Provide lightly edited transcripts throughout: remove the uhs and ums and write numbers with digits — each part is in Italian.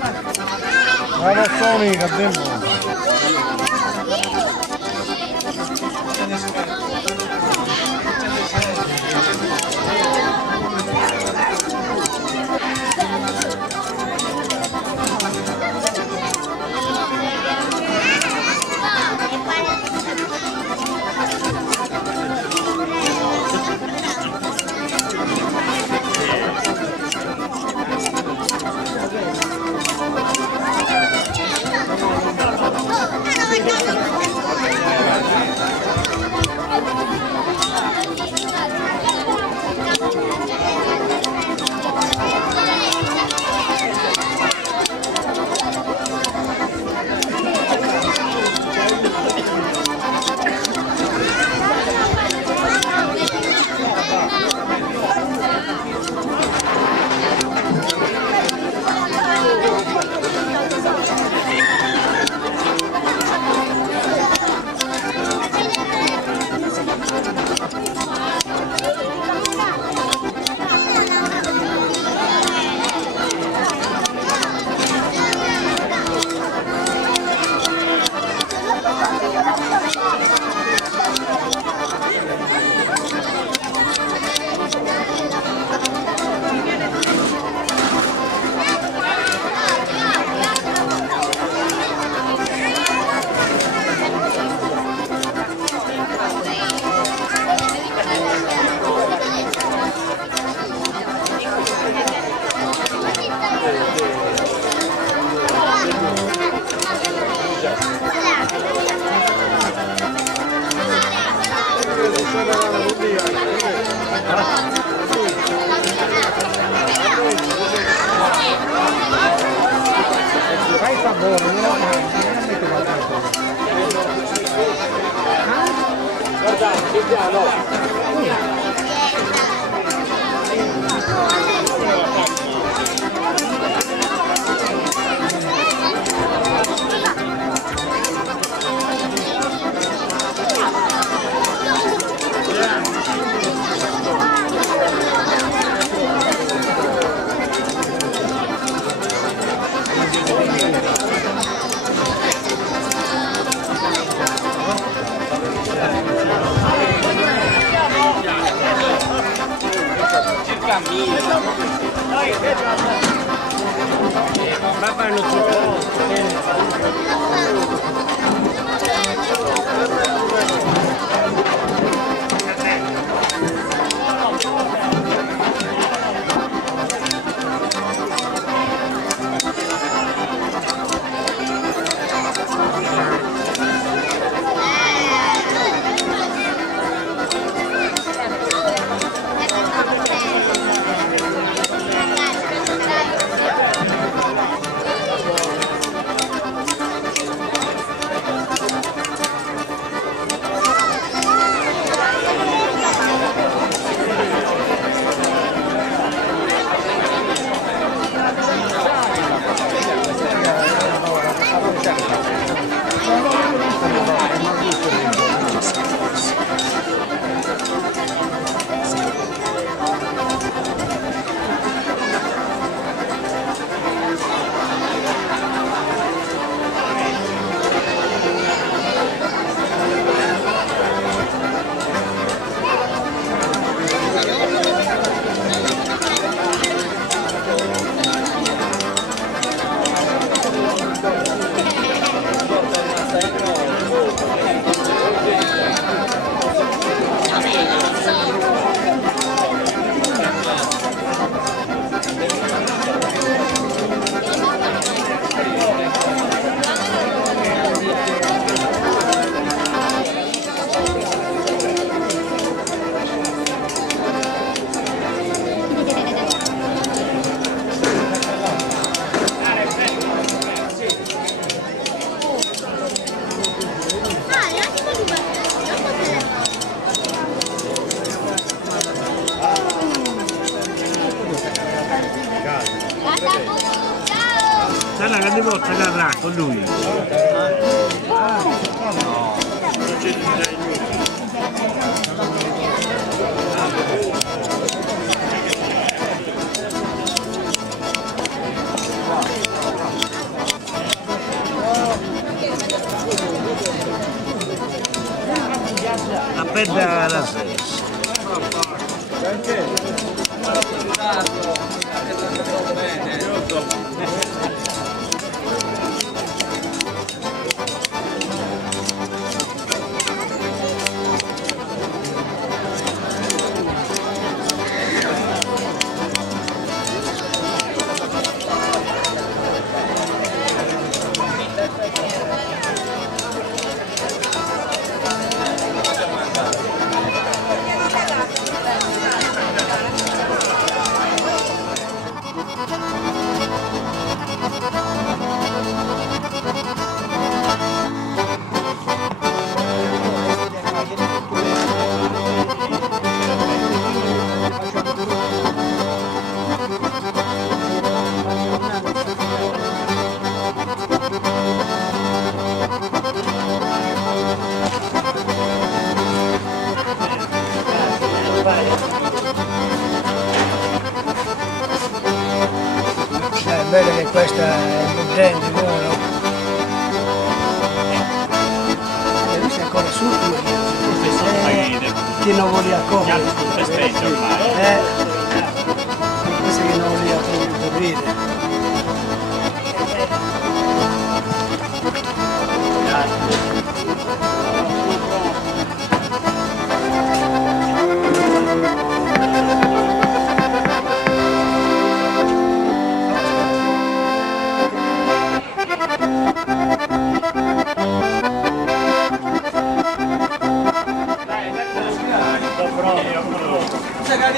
Guarda Sonic, a tempo. Fai il favore, non metto qualcosa. Guarda, che piano! Ma fanno tutto. Sarà che devo avrà con lui. No, non c'è aspetta la sera. È bello che questa è il brand buono. Lui sei ancora su chi non voleva coprire. Questo che non voleva coprire.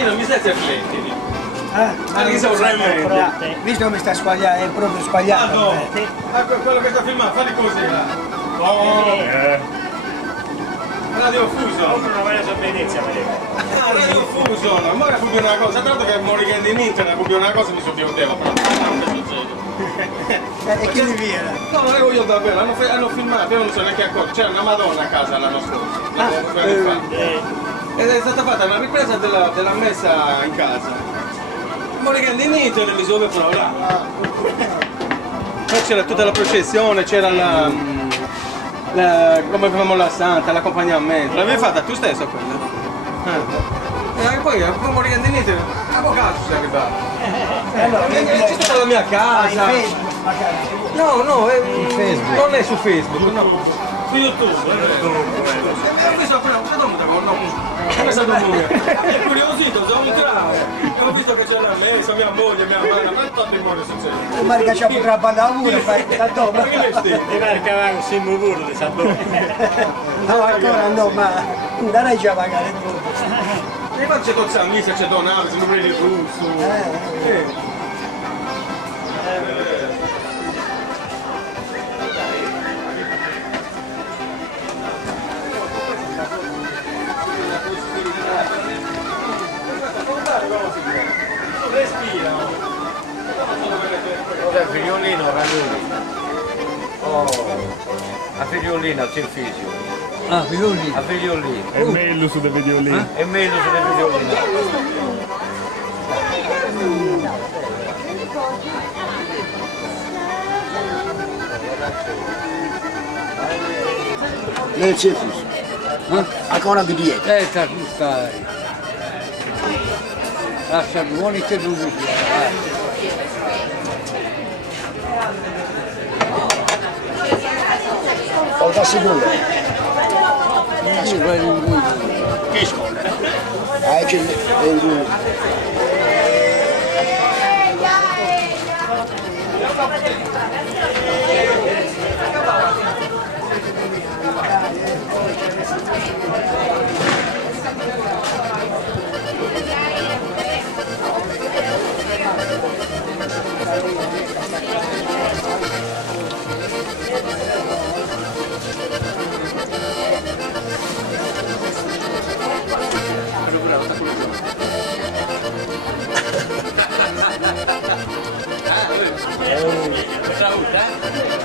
Non mi stai affletti. Anche se vorrei meglio. Visto come sta sbagliando, è proprio sbagliato. No, quello che sta filmando, falli così là. Radio Fuso. Non vai a Venezia, Radio Fuso. Ma ora pubblicare una cosa, tanto che Morgan in internet pubblicare una cosa mi sono piaciuto, però non succede. E chi mi viene? No, non ero io davvero, hanno filmato, io non so neanche accorto, c'era una Madonna a casa l'anno scorso. Ed è stata fatta una ripresa della messa in casa. Morgan in internet mi sono però là. Poi c'era tutta la processione, c'era come facciamo la santa, l'accompagnamento. L'avevi fatta tu stesso quella? E poi Morgan in internet, a cazzo sei arrivato? C'è tutta la mia casa. No, no, non è su Facebook, no. Su YouTube. Ho visto appena un come è stato buio? È curiosito, sono entrato. Ho visto che c'era messa, mia moglie, mia mamma, ma tanto muore succede. Ma che ci ha potuto la banda pure, fai tanto. Perché ne stai? Ti marcava un simbolo pure di Sandone. No, ancora no, ma non hai già pagare tutto. E poi c'è tutta la messa, c'è Donale, se non prendi il russo. Cos'è figliolino era lui? Oh, a figliolino c'è il figlio. Ah, figlioli? A figliolino. È meglio su dei video lì. È meglio se ne figliolino. Nel cifus. Ancora di dietro. Stai. Lascia buoni che dubbi. Ho da sicuro. Che scuola? C'è il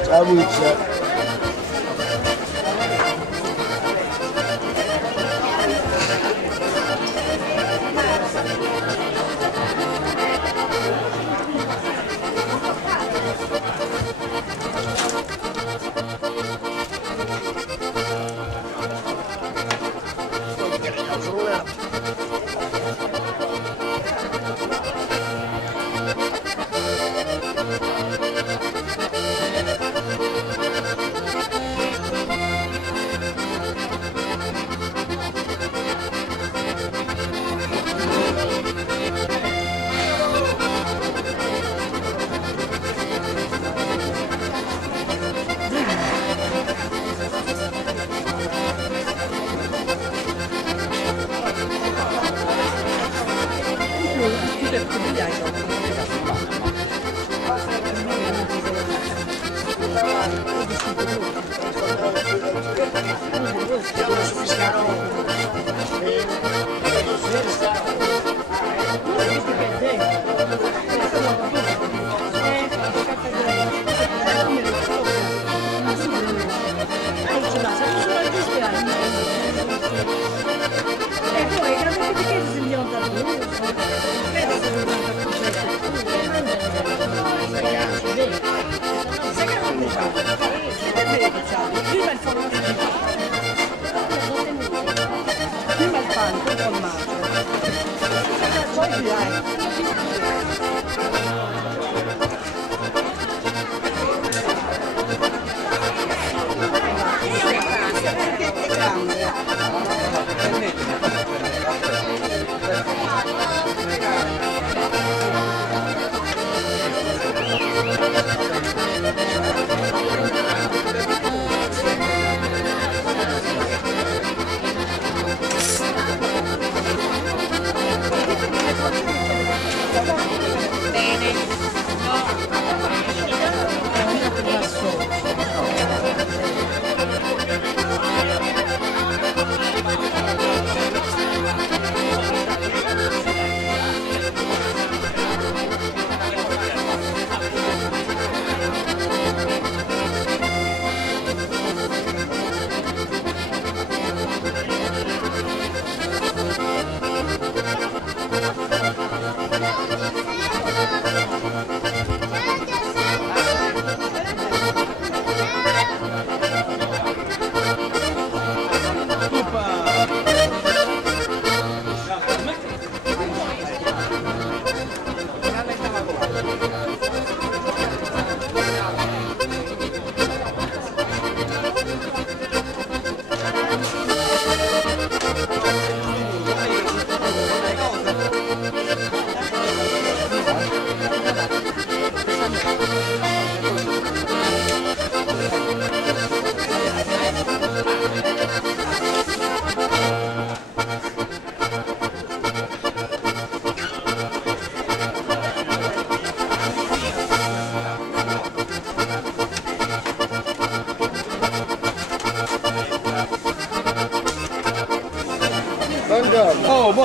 Salute.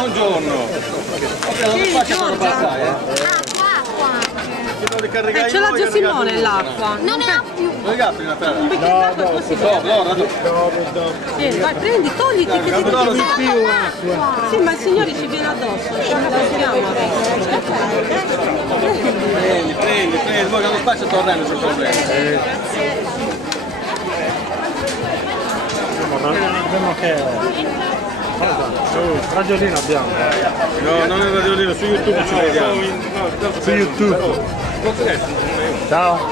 buongiorno. Ok, non mi faccio solo passare. Ce l'ha già Simone l'acqua. Non ne ho più. Vuoi che apri una terra? Un bicchiere d'acqua così. Vai, prendi, togliti che ti Non di più acqua. Sì, ma il signore ci viene addosso. Ce la possiamo Prendi, voi non spazio tornare sul problema. Abbiamo che... Radiolino abbiamo. No, non è un radiolino, su YouTube ci vediamo. Su YouTube. Ciao.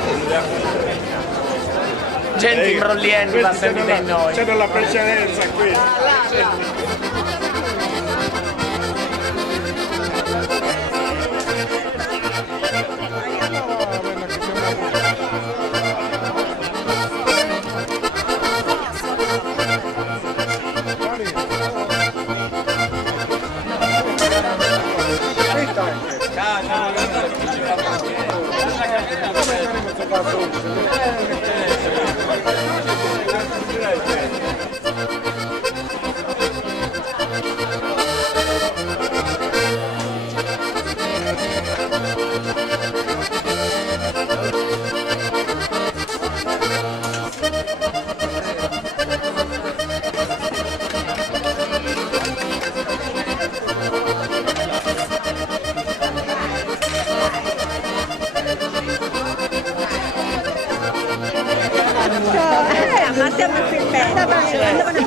Gente imbroglienti va bene in noi. C'è della precedenza qui.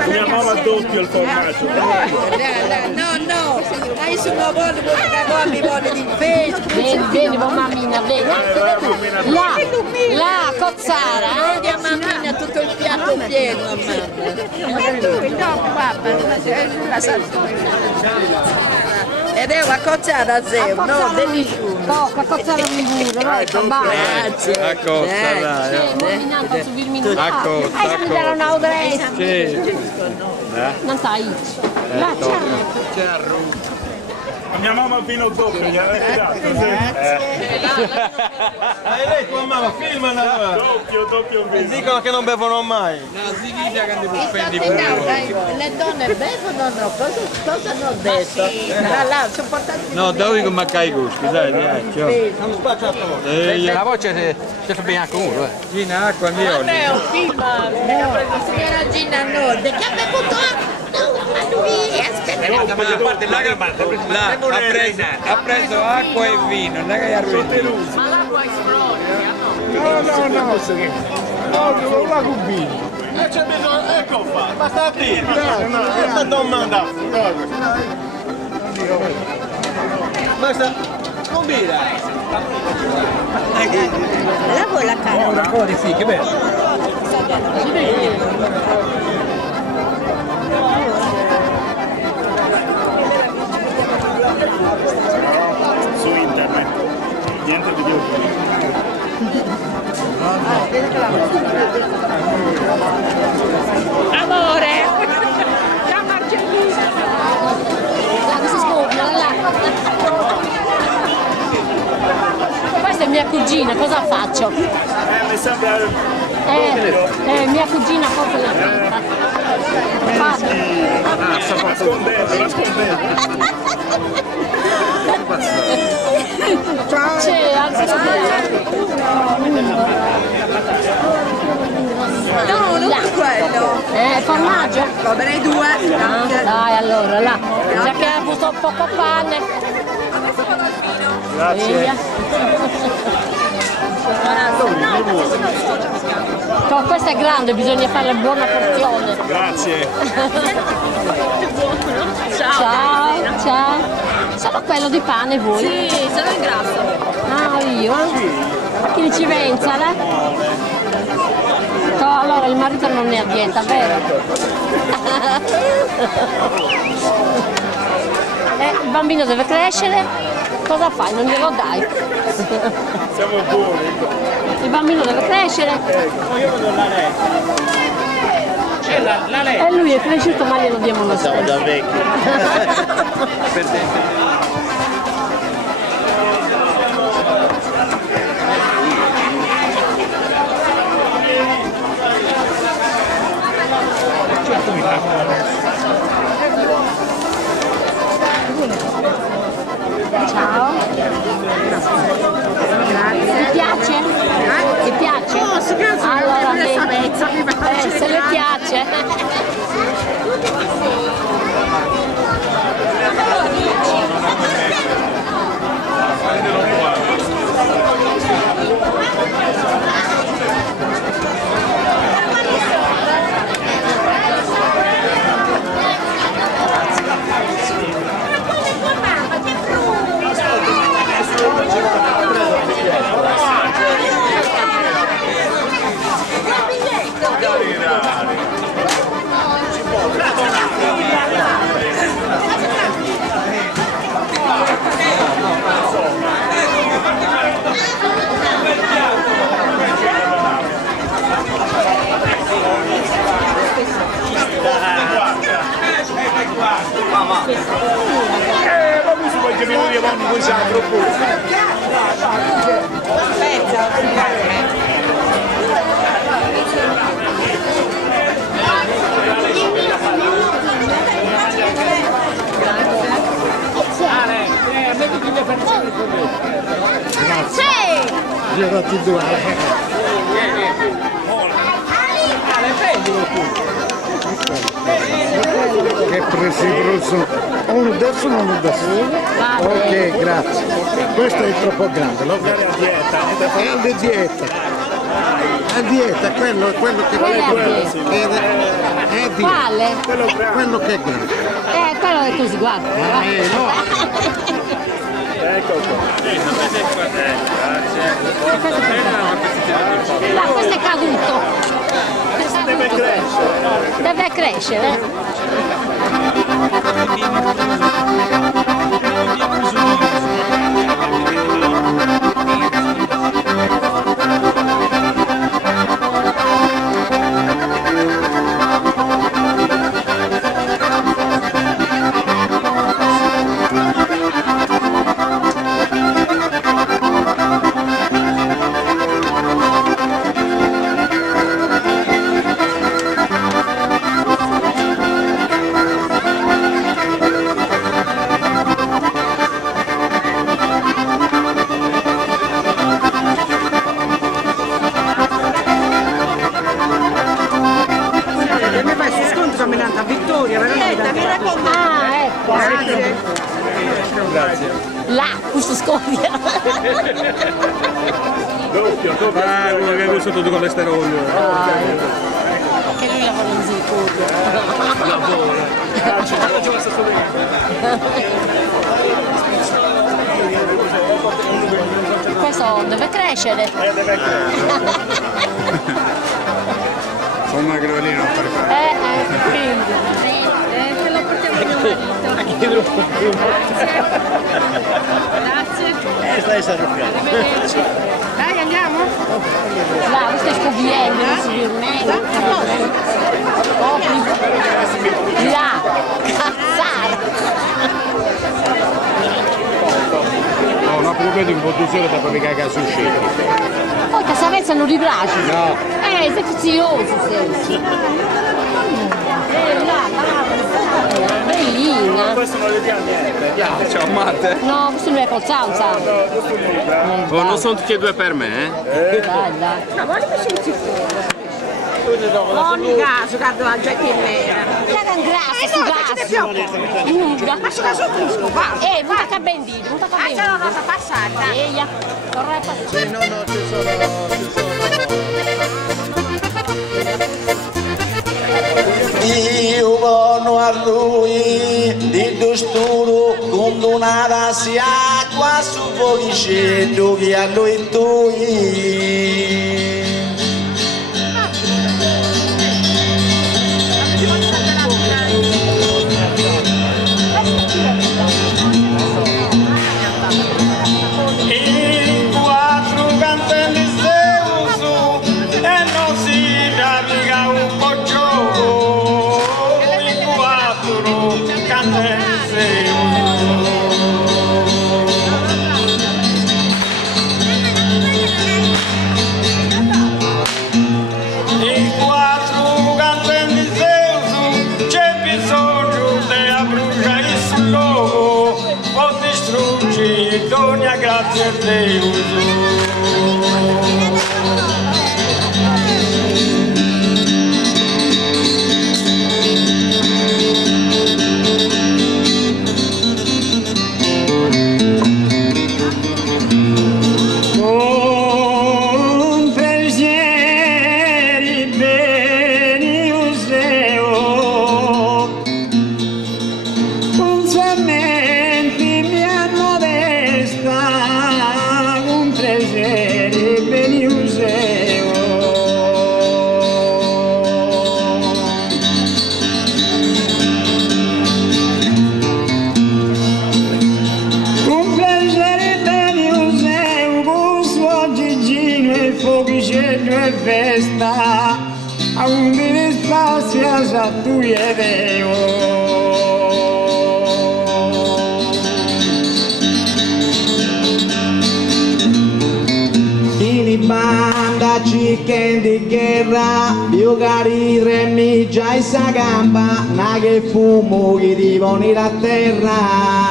Mia mamma doppio il formaggio. No, hai su una volta che mi vuole di Facebook. Vieni, mammina, vieni. La cozzara, Mia mammina tutto il piatto pieno, mamma. No, papà, la salsina. Ed è una cozzara a zero, no, la cozzara di burro, vai, grazie. A cozza, dai. A cozza, era una odressa. Sì. Non sai. Mia mamma vino doppio, gli avete dato? Lei tua mamma, filmala. Doppio E vino. dicono che non bevono mai. Le donne bevono o no? Cosa hanno detto? Là, sono portati. No, dove come cai gusti, dai, Non spaccia a favore. La voce si fa bene anche uno, Gina, acqua, mio. Signora Gina Nord, che ha bevuto acqua? No, lui aspetta. Ha preso acqua e vino, non è che ha arrugginito. Ma l'acqua esplosa. No, la cubina. C'è bisogno, ecco fa, basta dire. Questa domanda. Basta, combina. La vuoi la cara? Una cosa di sì, che bello. Su internet, niente di più. Amore! Ciao Marcellina! Si scoppia, là. Questa è mia cugina, cosa faccio? Mi sembra... Mia cugina forse Nascondendo. c'è No, non è quello! formaggio? Va bene, due! Dai, allora, là. Già che ha avuto poco pane. Grazie. Questa è grande, bisogna fare buona porzione. Grazie. Ciao. Solo quello di pane voi? Sì, se no in grasso. Ah, io? Chi ci venza, allora il marito non ne ha dieta, vero? Il bambino deve crescere, cosa fai? Non glielo dai? Siamo buoni. Il bambino deve crescere. C'è la lei. E lui è cresciuto ma glielo diamo lo stesso. Siamo già vecchi. Ma mi si può che mi voglio vanno con sacro Grazie. Glielo ti do. Che presi uno adesso non lo adesso. Ok, grazie. Questo è troppo grande, lo vedo. È di dieta. È dieta, quello che è di Quale? quello che è grande. Quello è così, guarda. No. Ecco qua. Ma questo è caduto. Deve crescere. Deve crescere. Là, questo scoppia. Doppio. Guarda che questo è tutto colesterolo. Che lui lavora in Zicorio. Questo deve crescere. Deve crescere. Sono magrolino per fare. Quindi. Te lo portiamo di un Grazie. Stai sarrucando. Arrivederci. Dai, andiamo? Là, questo è scoviendo, non si vede. Là, cazzara. No, una proprio di un po' di sole da poi cagare su scicchi. Poi casavezza non ripiace. No. Sei fizioso, sei. Bellina. Questo non le dia niente. Ciao Matte. No, questo non è col salsa. Oh, non sono tutti e due per me, eh? Dai, dai. No, voglio che si sicuro. Ogni caso, cado la gente in nera. Caga in grasso, su gas. Ma si va sotto, va. Non tocca ben dire, non tocca ben Ma c'è una cosa passata. Eia, vorrei passare. No, ci sono. Io vono a lui di dusturo con una rassi acqua su fuoco che a lui tu. Grazie a Dio. festa, a un gracias a tu Ini banda chicken di guerra, più cari tre miglia e sa gamba, na che fumo che ti venire a terra.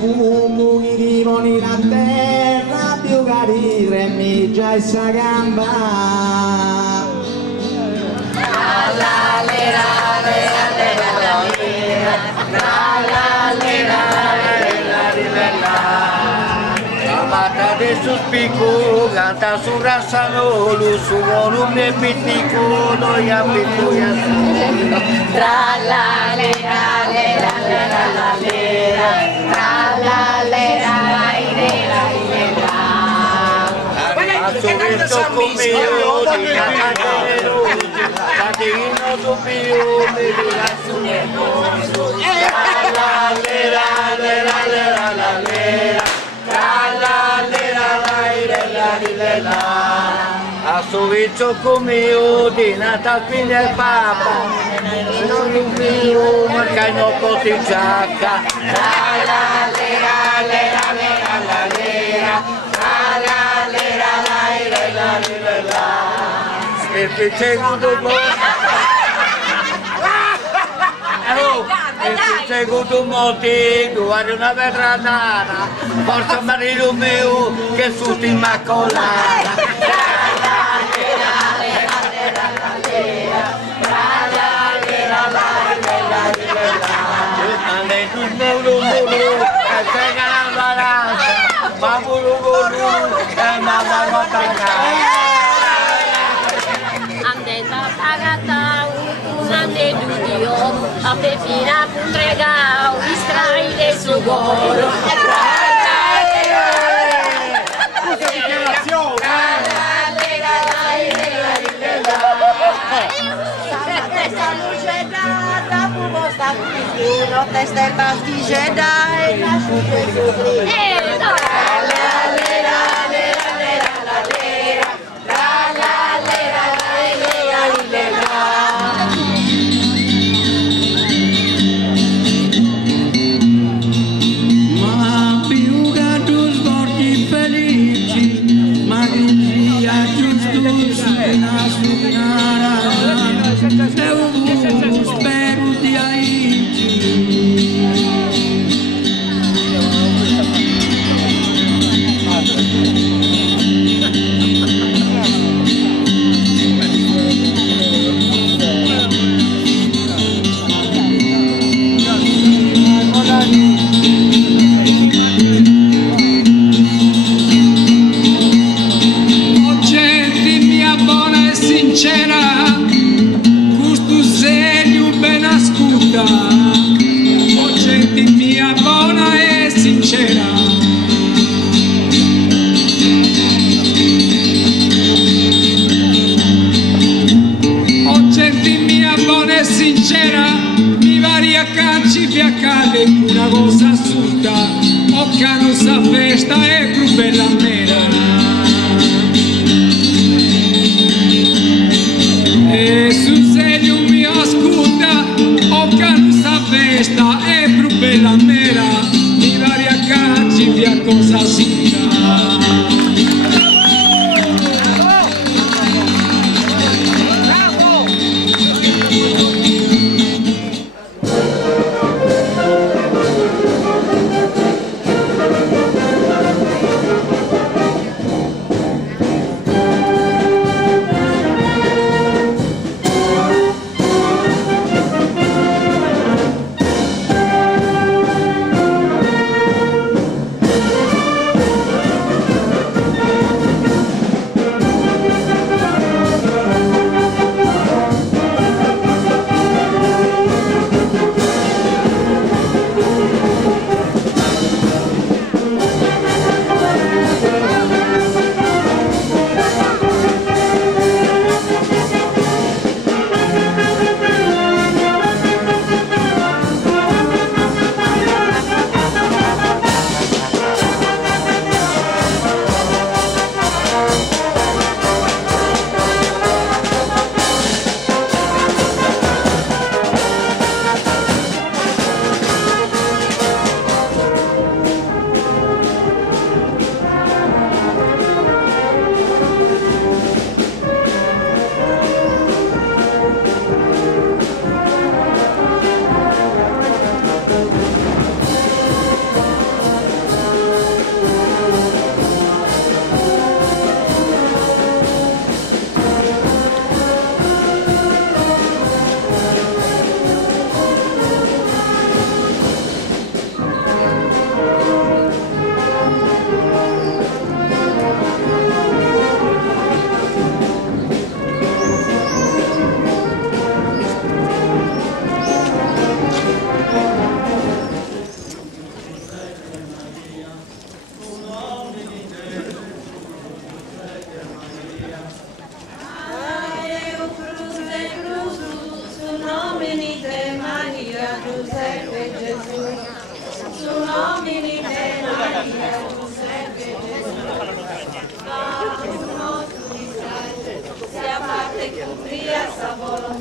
Fumo che ti venire a terra, più cari tre miglia e sa gamba. De sus picos, canta su raza lulu, su volumen pitico, no ya pico ya solo. Tra la lera, lera, lera, la lera, tra la lera, lera, lera. A su visto conmigo, diga cantero, catino su pío, me dirá su negocio. La lera, lera, lera, la lera. A su bicho conmigo, di Natal fin del Papa, non mio, marca no cotigiacca. La lera, lera, lera, la lera, la lera, la lera, la. Perché c'è seguito un motivo, guardi una vetranana, forza marito mio che su ti immacolata. Andeta pagata una de Dio, a Pepina Pundregao, Israele su goro. Testa luce data, fumo sta vicino, testa e paschi Jedi, nasciute su una cosa assurda, occano sa festa e più bella mera. E sul serio mi ascolta, occano sa festa e più bella mera, mi varia cacci via cosa assurda.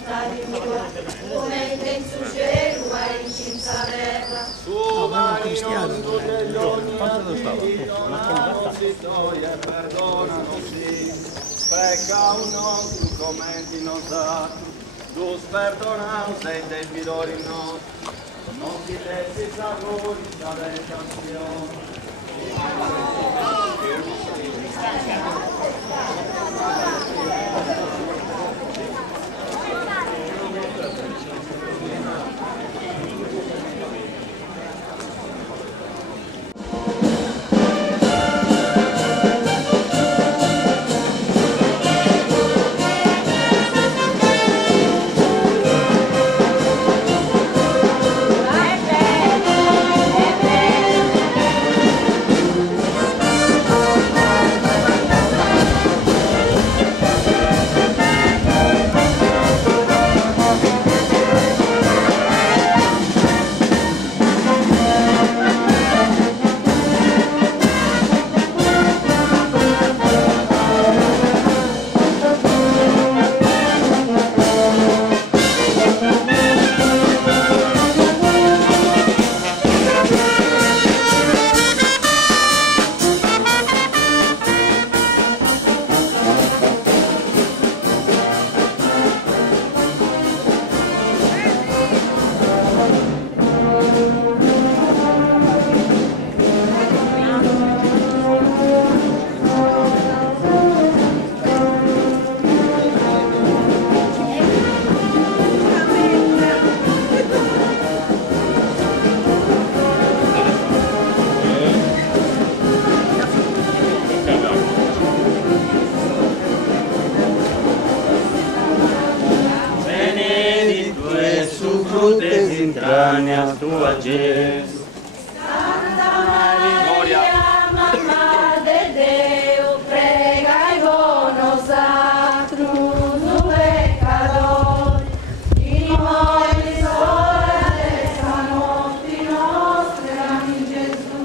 volontà di Dio, come in su cielo e in senza terra. Su Marino, tu dell'ogni e perdonaci, pecca un nostro, commenti non sa, tu perdonaus e devidori nostri, non ti lessi saguri, sa del canzone. Entrañas tua Gesù. Santa Maria, mamma de Deo, prega i bono sacrum, nu peccatori, in mortis ora desta notti nostre, amin Gesù.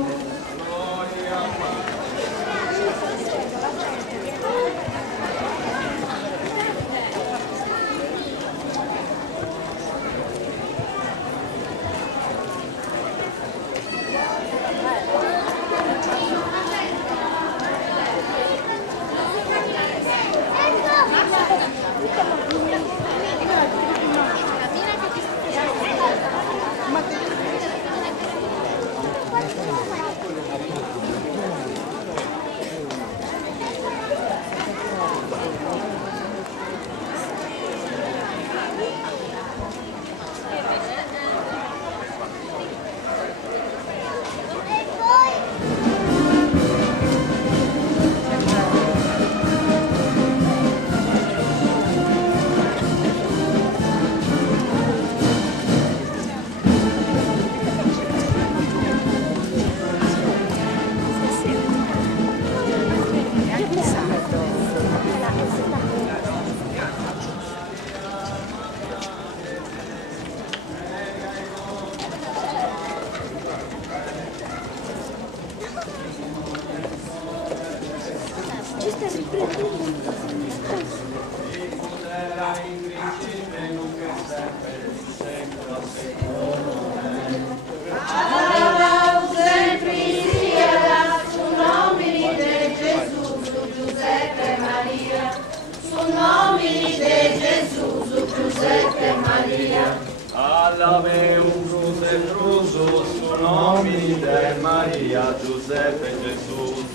Allaveum cruce trusus, su nomine Maria, Giuseppe Gesù.